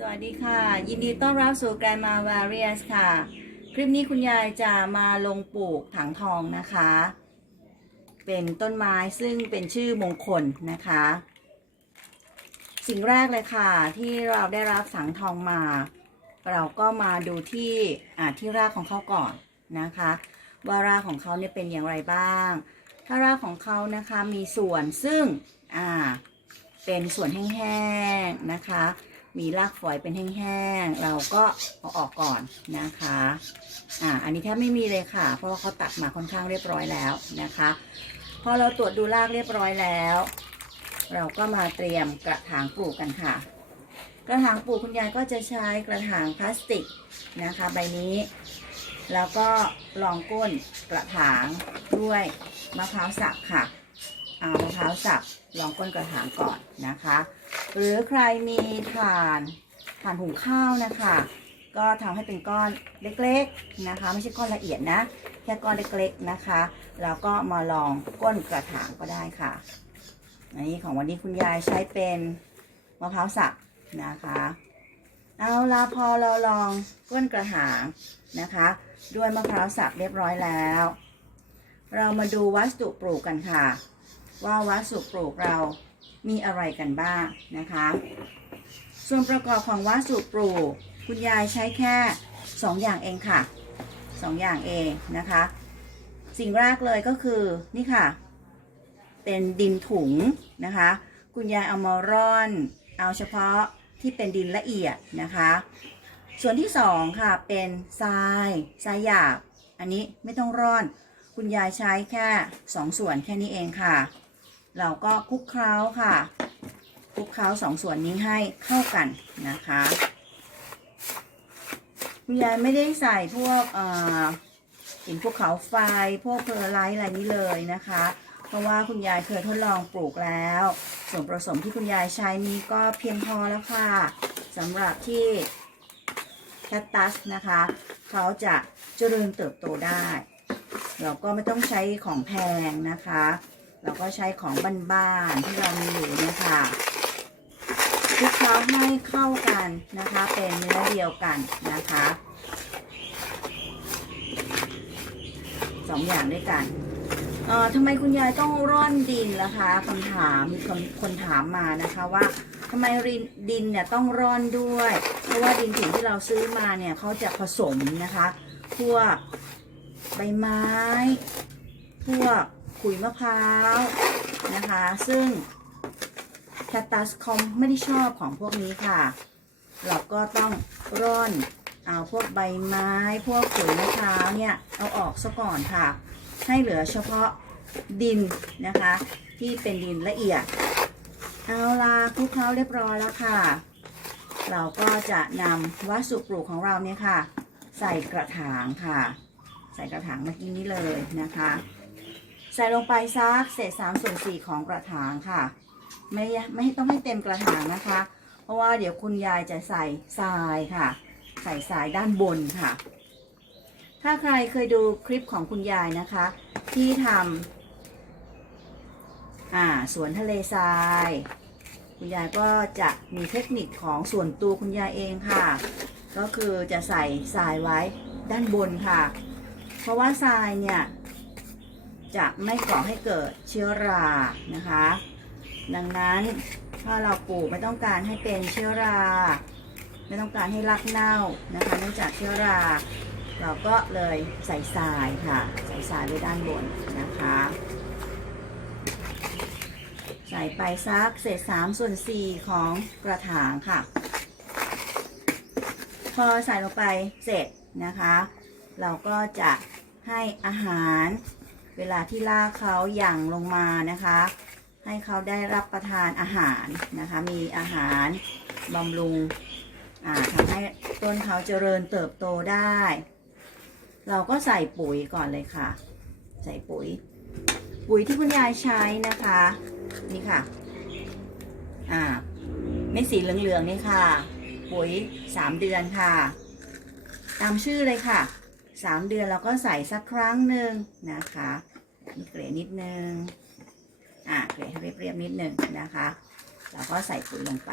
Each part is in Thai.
สวัสดีค่ะ ยินดีต้อนรับสู่ Grandma Various ค่ะ คลิปนี้คุณยายจะมาลงปลูกถังทองนะคะ เป็นต้นไม้ซึ่งเป็นชื่อมงคลนะคะ สิ่งแรกเลยค่ะ ที่เราได้รับสังทองมา เราก็มาดูที่อ่าที่รากของเขาก่อนนะคะ ว่ารากของเขาเนี่ยเป็นอย่างไรบ้าง ถ้ารากของเขานะคะมีส่วนซึ่งอ่าเป็นส่วนแห้งๆนะคะ มีรากฝอยเป็นแห้งๆ เราก็เอาออกก่อนนะคะ อ่า อันนี้แทบไม่มีเลยค่ะ เพราะว่าเขาตัดมาค่อนข้างเรียบร้อยแล้วนะคะ พอเราตรวจดูรากเรียบร้อยแล้ว เราก็มาเตรียมกระถางปลูกกันค่ะ กระถางปลูกคุณยายก็จะใช้กระถางพลาสติกนะคะ ใบนี้ แล้วก็รองก้นกระถางด้วยมะพร้าวสับค่ะ เอามะพร้าวสับรองก้นกระถางก่อนนะคะ หรือใครมีถ่านถ่านหุงข้าวนะคะ ก็ทำให้เป็นก้อนเล็กๆนะคะ ไม่ใช่ก้อนละเอียดนะแค่ก้อนเล็กๆนะคะ แล้วก็มาลองก้นกระถางก็ได้ค่ะอันนี้ของวันนี้คุณยายใช้เป็นมะพร้าวสับนะคะ เอาละพอเราลองก้นกระถางนะคะ ด้วยมะพร้าวสับเรียบร้อยแล้ว เรามาดูวัสดุปลูกกันค่ะ ว่าวัสดุปลูกเรา มีอะไรกันบ้างนะคะ ส่วนประกอบของวัสดุปลูกคุณยายใช้แค่ 2 อย่างเองค่ะ 2 อย่างเองนะคะ สิ่งแรกเลยก็คือนี่ค่ะ เป็นดินถุงนะคะ คุณยายเอามาร่อน เอาเฉพาะที่เป็นดินละเอียดนะคะ ส่วนที่สองค่ะเป็นทรายทรายหยาบ อันนี้ไม่ต้องร่อน คุณยายใช้แค่สองส่วนแค่นี้เองค่ะ เราก็คลุกเคล้าค่ะคลุกเคล้าสองส่วนนี้ให้เข้ากันนะคะคุณยายไม่ได้ใส่พวกเอ่อหินภูเขาไฟพวกเพอร์ไลท์อะไรนี้เลยนะคะ เพราะว่าคุณยายเคยทดลองปลูกแล้ว ส่วนผสมที่คุณยายใช้นี้ก็เพียงพอแล้วค่ะสำหรับที่แคคตัสนะคะ เขาจะเจริญเติบโตได้ เราก็ไม่ต้องใช้ของแพงนะคะ เราก็ใช้ของบ้านๆที่เรามีอยู่เนี่ยค่ะคลุกเคล้าให้เข้ากันนะคะ เป็นเนื้อเดียวกันนะคะสองอย่างด้วยกันเอ่อทำไมคุณยายต้องร่อนดินล่ะคะคำถามมีคนคนถามมานะคะว่าทำไมรินดินเนี่ยต้องร่อนด้วย เพราะว่าดินถุงที่เราซื้อมาเนี่ยเขาจะผสมนะคะ พวกใบไม้ พวก ขุยมะพร้าวนะคะ ซึ่งแคตตัสคอมไม่ได้ชอบของพวกนี้ค่ะ เราก็ต้องร่อนเอาพวกใบไม้พวกขุยมะพร้าวเนี่ย เอาออกซะก่อนค่ะ ให้เหลือเฉพาะดินนะคะ ที่เป็นดินละเอียด เอาละคลุกเคล้าเรียบร้อยแล้วค่ะ เราก็จะนำวัสดุปลูกของเราเนี่ยค่ะ ใส่กระถางค่ะ ใส่กระถางเมื่อกี้นี้เลยนะคะ ใส่ลงไปซักเศษสามส่วนสี่ของกระถางค่ะ ไม่ไม่ต้องให้เต็มกระถางนะคะ เพราะว่าเดี๋ยวคุณยายจะใส่ทรายค่ะ ใส่ทรายด้านบนค่ะ ถ้าใครเคยดูคลิปของคุณยายนะคะ ที่ทำอ่าสวนทะเลทราย คุณยายก็จะมีเทคนิคของส่วนตัวคุณยายเองค่ะ ก็คือจะใส่ทรายไว้ด้านบนค่ะ เพราะว่าทรายเนี่ย จะไม่ก่อให้เกิดเชื้อรานะคะ ดังนั้นถ้าเราปลูกไม่ต้องการให้เป็นเชื้อรา ไม่ต้องการให้รากเน่านะคะเนื่องจากเชื้อรา เราก็เลยใส่ทรายค่ะ ใส่ทรายไว้ด้านบนนะคะ ใส่ไปซักเศษ3ส่วน4ของกระถางค่ะ พอใส่ลงไปเสร็จนะคะ เราก็จะให้อาหาร เวลาที่ลากเขาหย่างลงมานะคะ ให้เขาได้รับประทานอาหารนะคะ มีอาหารบำรุงทำให้ต้นเขาเจริญเติบโตได้ เราก็ใส่ปุ๋ยก่อนเลยค่ะ ใส่ปุ๋ย ปุ๋ยที่คุณยายใช้นะคะ นี่ค่ะ อ่าเม็ดสีเหลืองๆนี่ค่ะ ปุ๋ยสามเดือนค่ะ ตามชื่อเลยค่ะ สามเดือนเราก็ใส่สักครั้งหนึ่งนะคะมีเกลี่ยนิดนึงอ่าเกลี่ยให้เรียบๆนิดนึงนะคะเราก็ใส่ปุ๋ยลงไป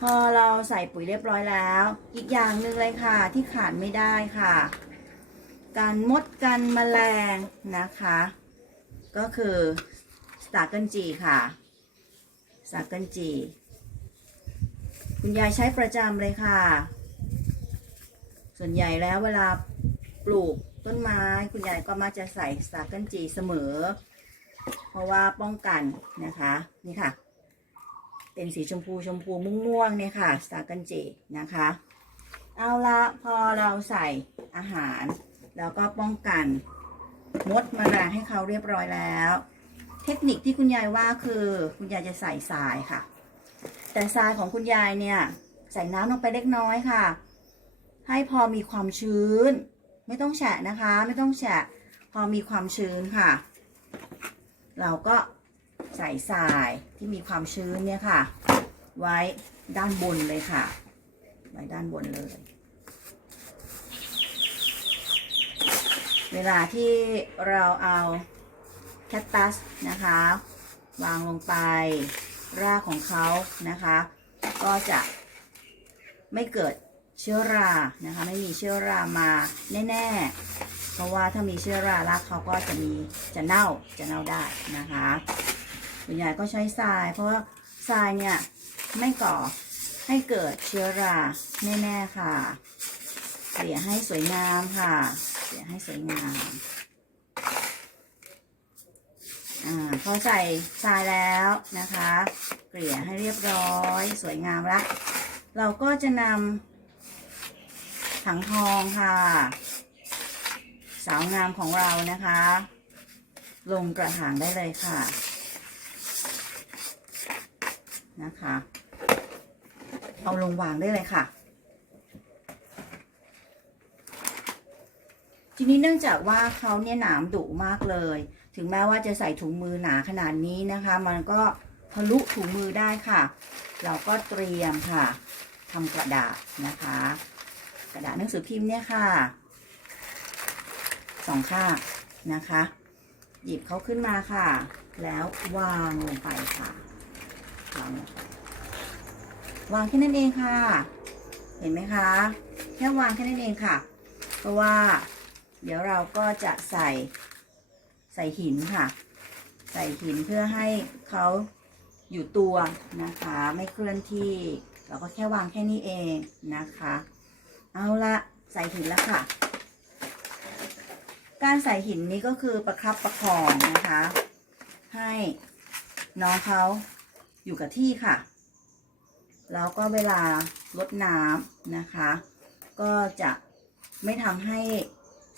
พอเราใส่ปุ๋ยเรียบร้อยแล้ว อีกอย่างหนึ่งเลยค่ะที่ขาดไม่ได้ค่ะ การมดกันแมลงนะคะ ก็คือสตาร์เกิลจีค่ะสตาร์เกิลจีคุณยายใช้ประจำเลยค่ะ ส่วนใหญ่แล้วเวลาปลูกต้นไม้ คุณยายก็มักจะใส่สาร์เกิลจีเสมอ เพราะว่าป้องกันนะคะ นี่ค่ะ เป็นสีชมพูชมพูม่วงๆเนี่ยค่ะสาร์เกิลจีนะคะ เอาละพอเราใส่อาหาร แล้วก็ป้องกันมดแมาแรงให้เขาเรียบร้อยแล้ว เทคนิคที่คุณยายว่าคือคุณยายจะใส่ทรายค่ะ แต่ทรายของคุณยายเนี่ย ใส่น้ำลงไปเล็กน้อยค่ะ ให้พอมีความชื้น ไม่ต้องแฉะนะคะ ไม่ต้องแฉะพอมีความชื้นค่ะ เราก็ใส่ทรายที่มีความชื้นเนี่ยค่ะ ไว้ด้านบนเลยค่ะ ไว้ด้านบนเลย เวลาที่เราเอาแคคตัสนะคะ วางลงไปรากของเขานะคะ ก็จะไม่เกิด เชื้อรานะคะ ไม่มีเชื้อรามาแน่ๆ เพราะว่าถ้ามีเชื้อรารากเขาก็จะมีจะเน่าจะเน่าได้นะคะคุณยายก็ใช้ทราย เพราะว่าทรายเนี่ยไม่ก่อให้เกิดเชื้อราแน่ๆค่ะเกลี่ยให้สวยงามค่ะเกลี่ยให้สวยงามอ่าพอใส่ทรายแล้วนะคะ เกลี่ยให้เรียบร้อยสวยงามละเราก็จะนำ ถังทองค่ะ สาวงามของเรานะคะ ลงกระถางได้เลยค่ะ นะคะ เอาลงวางได้เลยค่ะทีนี้เนื่องจากว่าเขาเนี่ยหนามดุมากเลย ถึงแม้ว่าจะใส่ถุงมือหนาขนาดนี้นะคะ มันก็ทะลุถุงมือได้ค่ะ เราก็เตรียมค่ะทำกระดาษนะคะ กระดาษหนังสือพิมพ์เนี่ยค่ะสองข้างนะคะ หยิบเขาขึ้นมาค่ะ แล้ววางลงไปค่ะวางลงไปวางแค่นั้นเองค่ะ เห็นไหมคะ แค่วางแค่นั้นเองค่ะ เพราะว่า เดี๋ยวเราก็จะใส่ใส่หินค่ะ ใส่หินเพื่อให้เขาอยู่ตัวนะคะ ไม่เคลื่อนที่ เราก็แค่วางแค่นี้เองนะคะ เอาละใส่หินแล้วค่ะ การใส่หินนี้ก็คือประครับประคองนะคะ ให้น้องเขาอยู่กับที่ค่ะ แล้วก็เวลาลดน้ำนะคะ ก็จะไม่ทำให้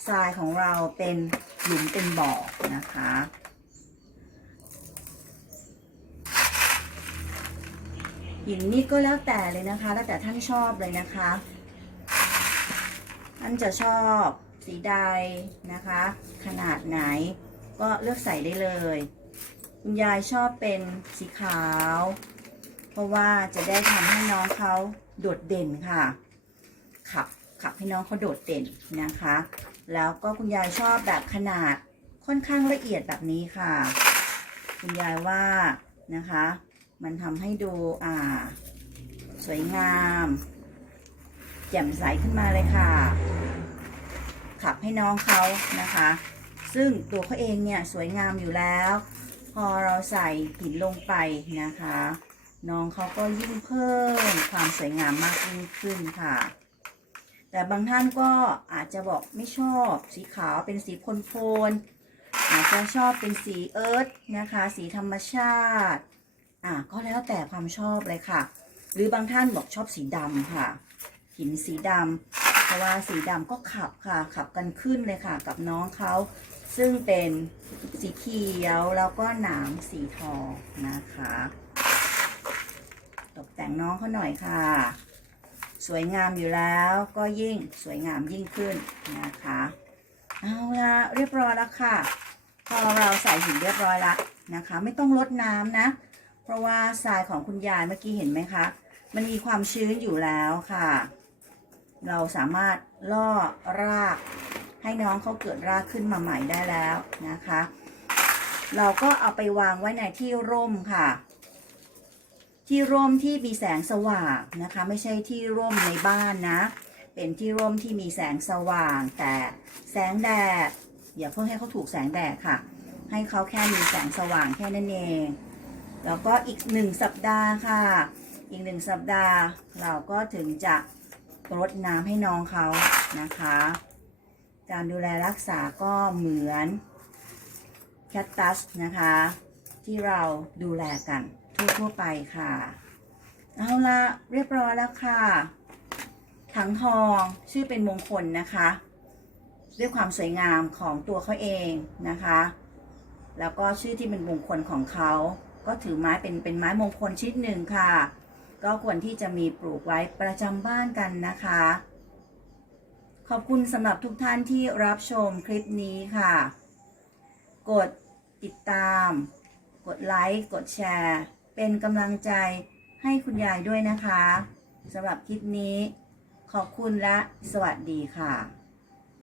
ทรายของเราเป็นหลุมเป็นบ่อนะคะหินนี่ก็แล้วแต่เลยนะคะ แล้วแต่ท่านชอบเลยนะคะ ท่านจะชอบสีใดนะคะ ขนาดไหนก็เลือกใส่ได้เลย คุณยายชอบเป็นสีขาว เพราะว่าจะได้ทำให้น้องเขาโดดเด่นค่ะ ขับขับให้น้องเขาโดดเด่นนะคะ แล้วก็คุณยายชอบแบบขนาดค่อนข้างละเอียดแบบนี้ค่ะ คุณยายว่านะคะ มันทำให้ดูอ่า สวยงาม จ่มใสขึ้นมาเลยค่ะ ขับให้น้องเขานะคะ ซึ่งตัวเขาเองเนี่ยสวยงามอยู่แล้ว พอเราใส่หินลงไปนะคะ น้องเขาก็ยิ่งเพิ่มความสวยงามมากยิ่งขึ้นค่ะ แต่บางท่านก็อาจจะบอกไม่ชอบสีขาวเป็นสีโพลนอาจจะชอบเป็นสีเอิร์ธนะคะ สีธรรมชาติ อะก็แล้วแต่ความชอบเลยค่ะ หรือบางท่านบอกชอบสีดำค่ะ หินสีดำเพราะว่าสีดำก็ขับค่ะ ขับกันขึ้นเลยค่ะ กับน้องเขาซึ่งเป็นสีเขียวแล้วก็หนามสีทองนะคะ ตกแต่งน้องเขาหน่อยค่ะ สวยงามอยู่แล้วก็ยิ่งสวยงามยิ่งขึ้นนะคะเอาละเรียบร้อยแล้วค่ะ พอเราใส่หินเรียบร้อยล้วนะคะ ไม่ต้องลดน้ำนะ เพราะว่าทรายของคุณยายเมื่อกี้เห็นไหมคะ มันมีความชื้นอยู่แล้วค่ะ เราสามารถล่อรากให้น้องเขาเกิดรากขึ้นมาใหม่ได้แล้วนะคะ เราก็เอาไปวางไว้ในที่ร่มค่ะ ที่ร่มที่มีแสงสว่างนะคะ ไม่ใช่ที่ร่มในบ้านนะ เป็นที่ร่มที่มีแสงสว่าง แต่แสงแดดอย่าเพิ่งให้เขาถูกแสงแดดค่ะ ให้เขาแค่มีแสงสว่างแค่นั้นเอง แล้วก็อีกหนึ่งสัปดาห์ค่ะ อีกหนึ่งสัปดาห์เราก็ถึงจะ รดน้ำให้น้องเขานะคะ การดูแลรักษาก็เหมือนแคตตัสนะคะ ที่เราดูแลกันทั่วๆไปค่ะ เอาละเรียบร้อยแล้วค่ะถังทองชื่อเป็นมงคลนะคะ ด้วยความสวยงามของตัวเขาเองนะคะ แล้วก็ชื่อที่เป็นมงคลของเขาก็ถือไม้เป็นเป็นไม้มงคลชนิดหนึ่งค่ะ ก็ควรที่จะมีปลูกไว้ประจำบ้านกันนะคะ ขอบคุณสำหรับทุกท่านที่รับชมคลิปนี้ค่ะ กดติดตาม กดไลค์ กดแชร์ เป็นกำลังใจให้คุณยายด้วยนะคะสำหรับคลิปนี้ ขอบคุณและสวัสดีค่ะ